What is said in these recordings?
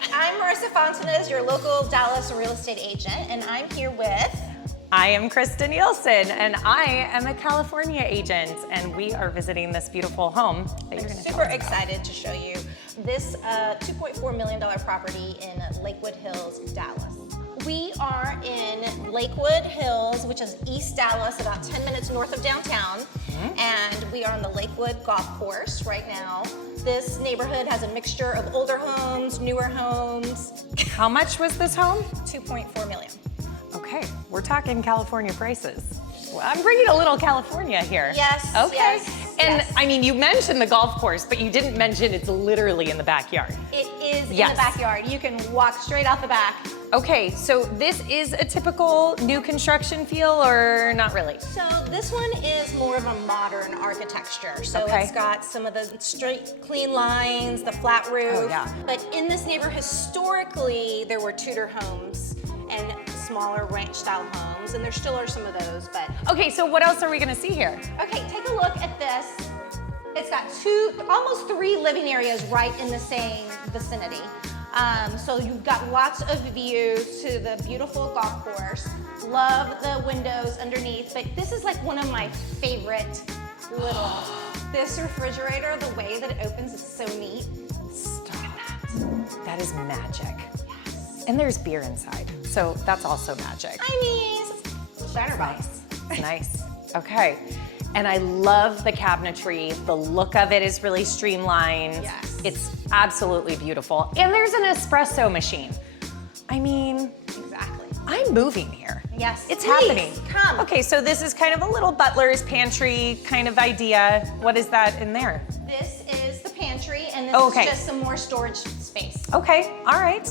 Hi, I'm Marissa Fontanez, your local Dallas real estate agent, and I'm here with... I am Christa Nielsen, and I am a California agent, and we are visiting this beautiful home that you're going to Super excited to show you this $2.4 million property in Lakewood Hills, Dallas. We are in Lakewood Hills, which is East Dallas, about 10 minutes north of downtown, and we are on the Lakewood Golf Course right now. This neighborhood has a mixture of older homes, newer homes. How much was this home? $2.4 million. Okay, we're talking California prices. Well, I'm bringing a little California here. Yes. Okay. Yes, and yes. I mean, you mentioned the golf course, but you didn't mention it's literally in the backyard. It is in the backyard. You can walk straight out the back. Okay, so this is a typical new construction feel, or not really? So this one is more of a modern architecture. So it's got some of the straight, clean lines, the flat roof. Oh, yeah. But in this neighborhood, historically, there were Tudor homes and smaller ranch-style homes, and there still are some of those, but... Okay, so what else are we gonna see here? Okay, take a look at this. It's got almost three living areas right in the same vicinity. So you've got lots of views to the beautiful golf course. Love the windows underneath, but this is like one of my favorite little... This refrigerator, the way that it opens is so neat. Stop. That is magic. And there's beer inside, so that's also magic. I mean, it's better Nice. Nice. Okay. And I love the cabinetry. The look of it is really streamlined. Yes. It's absolutely beautiful. And there's an espresso machine. I mean, Exactly. I'm moving here. Yes. It's Please, happening. come. Okay, so this is kind of a little butler's pantry kind of idea. What is that in there? This is the pantry, and this is just some more storage space. Okay, all right.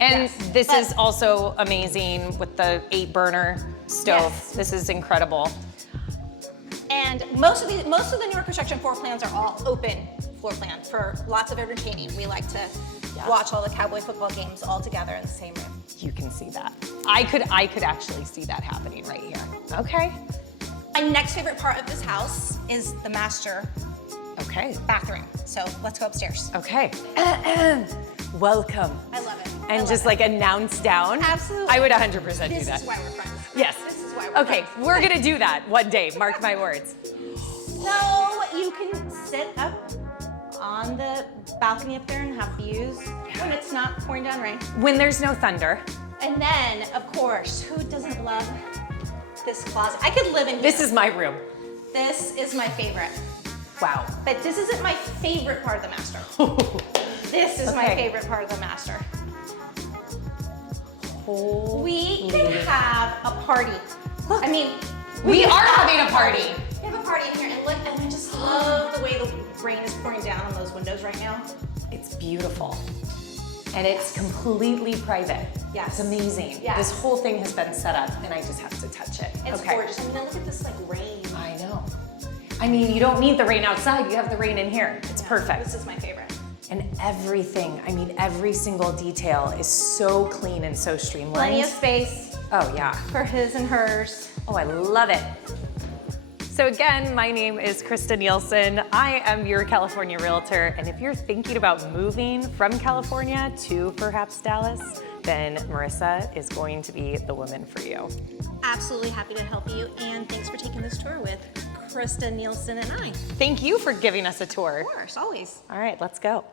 And Yes, this is also amazing with the 8-burner stove. Yes. This is incredible. And most of the newer construction floor plans are all open floor plan for lots of entertaining. We like to watch all the Cowboy football games all together in the same room. You can see that. I could actually see that happening right here. Okay. My next favorite part of this house is the master bathroom. So let's go upstairs. Okay. Welcome. I love it. And just like announce down. Absolutely. I would 100% do that. This is why we're friends. Yes. This is why we're friends. We're gonna do that one day, mark my words. So you can sit up on the balcony up there and have views when it's not pouring down rain. When there's no thunder. And then, of course, who doesn't love this closet? I could live in here. This is my room. This is my favorite. Wow. But this isn't my favorite part of the master. This is my favorite part of the master. We can have a party. Look, I mean, we are having a party. We have a party in here, and look, and I just love the way the rain is pouring down on those windows right now. It's beautiful. And it's completely private. Yes. It's amazing. Yes. This whole thing has been set up and I just have to touch it. It's gorgeous. I mean, look at this like rain. I know. I mean, you don't need the rain outside, you have the rain in here. It's perfect. This is my favorite. And everything, I mean, every single detail is so clean and so streamlined. Plenty of space. Oh yeah. For his and hers. Oh, I love it. So again, my name is Christa Nielsen. I am your California realtor. And if you're thinking about moving from California to perhaps Dallas, then Marissa is going to be the woman for you. Absolutely happy to help you. And thanks for taking this tour with Christa Nielsen and I. Thank you for giving us a tour. Of course, always. All right, let's go.